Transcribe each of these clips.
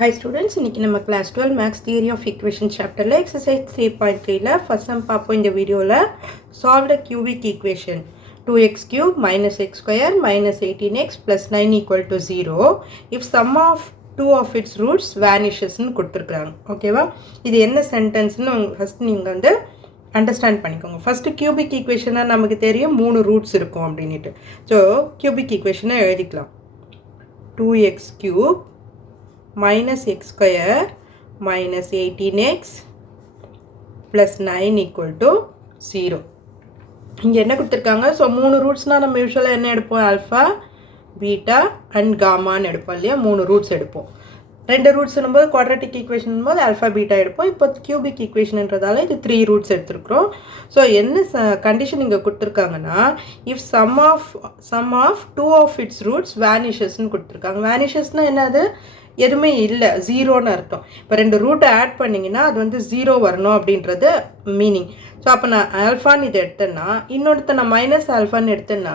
Hi students, இன்னைக்கு நம்ம class 12 Maths Theory of Equation chapterல exercise 3.3ல first sum பார்ப்போம். இந்த வீடியோல solve the cubic equation 2x cube minus x square minus 18x plus 9 equal to 0 if sum of two of its roots vanishes ன்னு கொடுத்திருக்காங்க. ஓகேவா? இது என்ன சென்டென்ஸ்னு ஃபர்ஸ்ட் நீங்க வந்து அண்டர்ஸ்டாண்ட் பண்ணிக்கோங்க. ஃபர்ஸ்ட் கியூபிக் ஈக்குவேஷனா நமக்கு தெரியும் 3 ரூட்ஸ் இருக்கும் அப்படினுட்டு. சோ கியூபிக் ஈக்குவேஷனை எழுதிக்கலாம். 2x cube minus x square minus 18x plus 9 equal to 0. இங்க என்ன கொடுத்திருக்காங்க? ஸோ 3 ரூட்ஸ்னா நம்ம யூசுவலாக என்ன எடுப்போம்? ஆல்ஃபா பீட்டா அண்ட் காமான்னு எடுப்போம் இல்லையா? 3 ரூட்ஸ் எடுப்போம். 2 ரூட்ஸ் போது குவாட்ரட்டிக் ஈக்குவேஷன் போது ஆல்ஃபா பீட்டா எடுப்போம். இப்போ கியூபிக் ஈக்குவேஷன்ன்றதால இது 3 ரூட்ஸ் எடுத்துருக்குறோம். ஸோ என்ன கண்டிஷன் இங்கே கொடுத்துருக்காங்கன்னா if sum of two of its roots வேனிஷஸ்ன்னு கொடுத்துருக்காங்க. வேனிஷஸ்னால் என்னது? எதுவுமே இல்லை, ஜீரோன்னு அர்த்தம். இப்போ 2 ரூட்டை ஆட் பண்ணிங்கன்னா அது வந்து 0 வரணும் அப்படின்றது மீனிங். ஸோ அப்போ நான் ஆல்ஃபான்னு இதை எடுத்தேன்னா இன்னொருத்த நான் மைனஸ் ஆல்ஃபான்னு எடுத்தேன்னா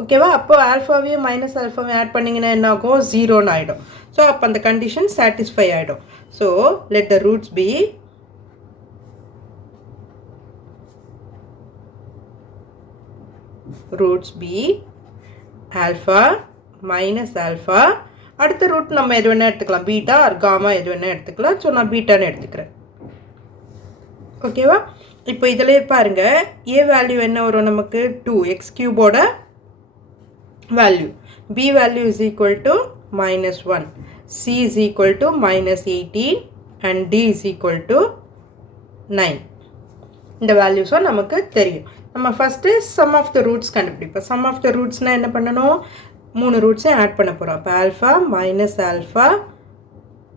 ஓகேவா? அப்போ ஆல்ஃபாவையும் மைனஸ் ஆல்ஃபாவையும் ஆட் பண்ணிங்கன்னா என்ன ஆகும்? 0ன்னு ஆகிடும். ஸோ அப்போ அந்த கண்டிஷன் சாட்டிஸ்ஃபை ஆகிடும். So let the roots be alpha minus alpha. அடுத்த ரூட் நம்ம எது வேணால் எடுத்துக்கலாம், பீட்டா ஆர் காமா எது வேணால் எடுத்துக்கலாம். ஸோ நான் பீட்டான்னு எடுத்துக்கிறேன். ஓகேவா? இப்போ இதில் பாருங்க ஏ வேல்யூ என்ன வரும் நமக்கு? 2x கியூபோட value. B value is equal to -1, C is equal to -18 and D is equal to 9. இந்த வேல்யூஸும் நமக்கு தெரியும். நம்ம first sum of the roots கண்டுபிடிப்போம். சம் ஆஃப் த ரூட்ஸ்னால் என்ன பண்ணணும்? 3 ரூட்ஸையும் ஆட் பண்ண போகிறோம். அப்போ alpha minus alpha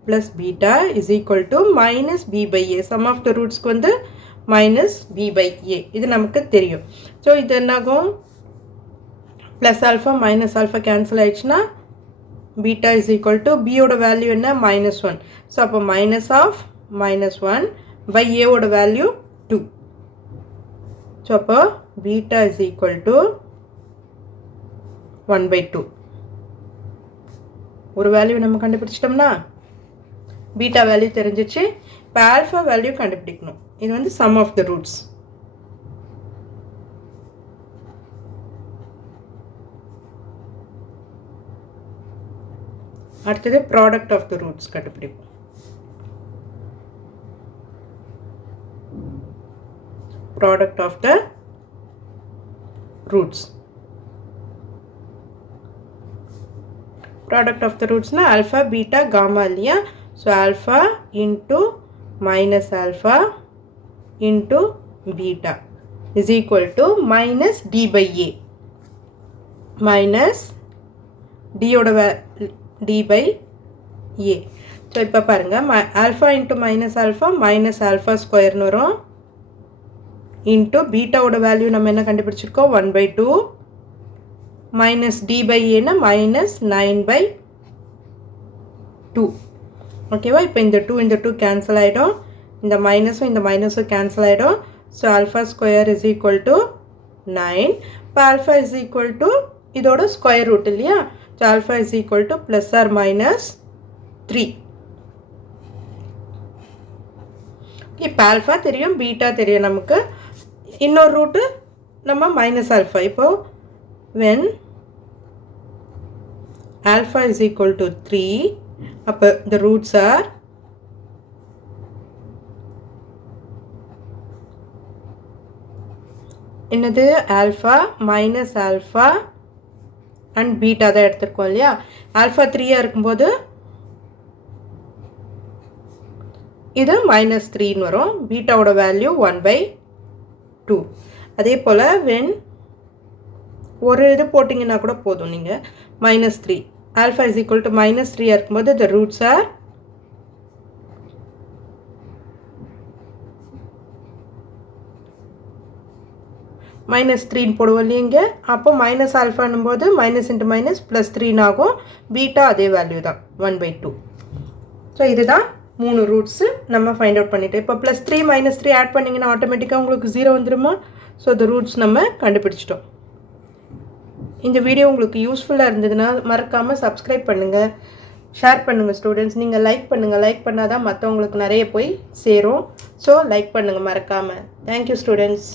plus beta is equal to minus B by A. Sum of the ரூட்ஸ்க்கு வந்து மைனஸ் பி பை ஏ, இது நமக்கு தெரியும். ஸோ இது என்னாகும்? Plus alpha minus alpha cancel ஆயிடுச்சுன்னா பீட்டா இஸ் ஈக்குவல் டு பியோட வேல்யூ என்ன? -1. ஸோ அப்போ மைனஸ் ஆஃப் -1 பை ஏவோட வேல்யூ 2. ஸோ அப்போ பீட்டா இஸ் ஈக்குவல் டு 1/2. ஒரு வேல்யூ நம்ம கண்டுபிடிச்சிட்டோம்னா பீட்டா வேல்யூ தெரிஞ்சிச்சு. இப்போ ஆல்ஃபா வேல்யூ கண்டுபிடிக்கணும். இது வந்து சம் ஆஃப் த ரூட்ஸ். அடுத்தது ப்ராடக்ட் ஆஃப் த ரூட்ஸ் கண்டுபிடிப்போம். Product of the roots. product of the roots na alpha beta gamma liya. So alpha into minus alpha into beta is equal to minus d by a minus d oda d by a. So ipa parunga alpha into minus alpha square nu varum into beta oda value நம்ம என்ன கண்டுபிடிச்சிருக்கோம்? 1/2 minus d by a na minus 9/2. ஓகேவா? இப்போ இந்த 2 cancel ஆகிடும். இந்த மைனஸும் cancel ஆகிடும். So alpha square is equal to 9. இப்போ ஆல்ஃபா இஸ் ஈக்குவல் டு இதோட ஸ்கொயர் ரூட் இல்லையா? So alpha is equal to plus or -3. இப்போ ஆல்ஃபா தெரியும், பீட்டா தெரியும் நமக்கு. இன்னொரு ரூட்டு நம்ம மைனஸ் ஆல்ஃபா. இப்போது when alpha is equal to 3 upper the roots are என்னது? alpha minus alpha and beta தான் எடுத்துருக்கோம் இல்லையா? alpha 3 இருக்கும்போது இது -3 வரும். பீட்டாவோட வேல்யூ 1/2. அதே போல் when ஒரு இது போட்டிங்கன்னா கூட போதும். நீங்கள் -3 ஆல்ஃபா இஸ் ஈக்குவல் டு -3 இருக்கும்போது the roots are -3 போடுவோம் இல்லைங்க. அப்போ மைனஸ் ஆல்ஃபான்னும் போது மைனஸ் இன்ட்டு மைனஸ் +3 ஆகும். பீட்டா அதே வேல்யூ தான் 1/2. ஸோ இதுதான் 3 ரூட்ஸு நம்ம ஃபைண்ட் அவுட் பண்ணிட்டோம். இப்போ +3 -3 ஆட் பண்ணிங்கன்னா ஆட்டோமேட்டிக்காக உங்களுக்கு 0 வந்துடுமா? ஸோ the ரூட்ஸ் நம்ம கண்டுபிடிச்சிட்டோம். இந்த வீடியோ உங்களுக்கு யூஸ்ஃபுல்லாக இருந்ததுன்னா மறக்காமல் சப்ஸ்கிரைப் பண்ணுங்கள். ஷேர் பண்ணுங்கள் ஸ்டூடெண்ட்ஸ். நீங்கள் லைக் பண்ணுங்கள். லைக் பண்ணால் தான் மற்றவங்களுக்கு நிறைய போய் சேரும். ஸோ லைக் பண்ணுங்கள் மறக்காமல். Thank you students.